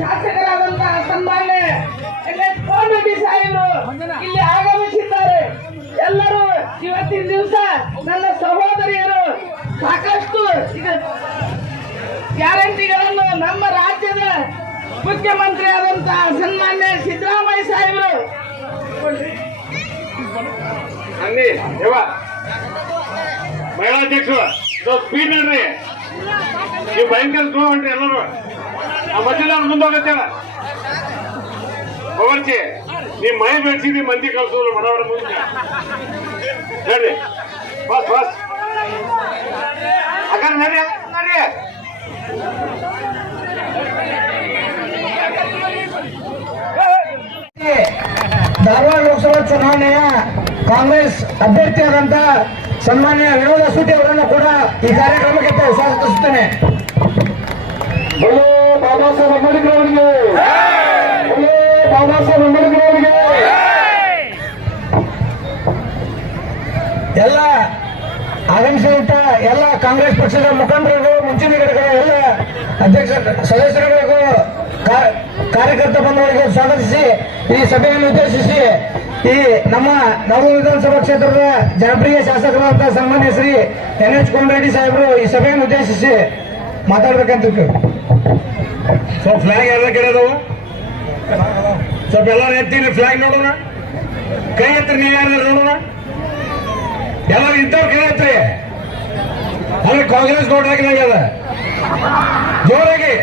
ಶಾಸಕರಾದಂತಹ ಸನ್ಮಾನ್ಯ ಕೋಮರೆಡ್ಡಿ ಸಾಹೇಬರು ಇಲ್ಲಿ ಆಗಮಿಸಿದ್ದಾರೆ. ಎಲ್ಲರೂ ಇವತ್ತಿನ ದಿವಸ ನನ್ನ ಸಹೋದರಿಯರು ಸಾಕಷ್ಟು ಈಗ ಗ್ಯಾರಂಟಿಗಳನ್ನು ನಮ್ಮ ರಾಜ್ಯದ ಮುಖ್ಯಮಂತ್ರಿ ಆದಂತಹ ಸನ್ಮಾನ್ಯ ಸಿದ್ದರಾಮಯ್ಯ ಸಾಹೇಬರು. ಅನ್ನಿ ಯವ್ವ. ಮಹಿಳಾ ಅಧ್ಯಕ್ಷರು ಸ್ವಲ್ಪ ಸ್ಪೀಡ್ ನೋಡ್ರಿ. ನೀವು ಭಯಂಕರ ಸ್ಲೋ ಹೊಂಟ್ರಿ ಎಲ್ಲರೂ. ಆ ಮಧ್ಯದಾಗ ಮುಂದೆ ಹೋಗತ್ತೇಳ ಹೋಗರ್ಚಿ ನೀವ್ ಮೈ ಬೆಳೆಸಿದ್ರಿ ಮಂದಿ ಕಲ್ಸೋದ್ರು ಬಡವರ ಮುಂದೆ. ಹೇಳಿ. ಬಸ್ ಬಸ್. ಅಕ್ಕ, ನಡಿ ನಡಿ. ಧಾರವಾಡ ಲೋಕಸಭಾ ಚುನಾವಣೆಯ ಕಾಂಗ್ರೆಸ್ ಅಭ್ಯರ್ಥಿಯಾದಂತ ಸನ್ಮಾನ್ಯ ವಿನೋದ ಸೂಟಿ ಅವರನ್ನು ಕೂಡ ಈ ಕಾರ್ಯಕ್ರಮಕ್ಕೆ ಎಲ್ಲ ಆಗಮಿಸಿದಂತ ಎಲ್ಲ ಕಾಂಗ್ರೆಸ್ ಪಕ್ಷದ ಮುಖಂಡರಿಗೂ ಮುಂಚೂಣಿಗಳಿಗೂ ಎಲ್ಲ ಅಧ್ಯಕ್ಷ ಸದಸ್ಯರುಗಳಿಗೂ ಕಾರ್ಯಕರ್ತ ಬಂಧುಗಳಿಗೆ ಸ್ವಾಗತಿಸಿ, ಈ ಸಭೆಯನ್ನು ಉದ್ದೇಶಿಸಿ, ಈ ನಮ್ಮ ನವ ವಿಧಾನಸಭಾ ಕ್ಷೇತ್ರದ ಜನಪ್ರಿಯ ಶಾಸಕರಾದಂತಹ ಸನ್ಮಾನ್ಯ ಶ್ರೀ ಎನ್ ಎಚ್ ಕೋಮರೆಡ್ಡಿ ಸಾಹೇಬರು ಈ ಸಭೆಯನ್ನು ಉದ್ದೇಶಿಸಿ ಮಾತಾಡ್ಬೇಕಂತ ಫ್ಲಾಗ್ ಎಲ್ಲ ಕಡೆ ಸ್ವಲ್ಪ ಎಲ್ಲ ಎತ್ತಿ ಫ್ಲಾಗ್ ನೋಡೋಣ. ಕೈ ಎತ್ತಿ ಯಾರು ನೋಡೋಣ? ಎಲ್ಲರೂ ಇಂಥವ್ರು ಕೇಳತ್ರಿ ಅಲ್ಲಿ ಕಾಂಗ್ರೆಸ್ ನೋಟ್ ಆಗ್ಯದ ಜೋರಾಗಿ.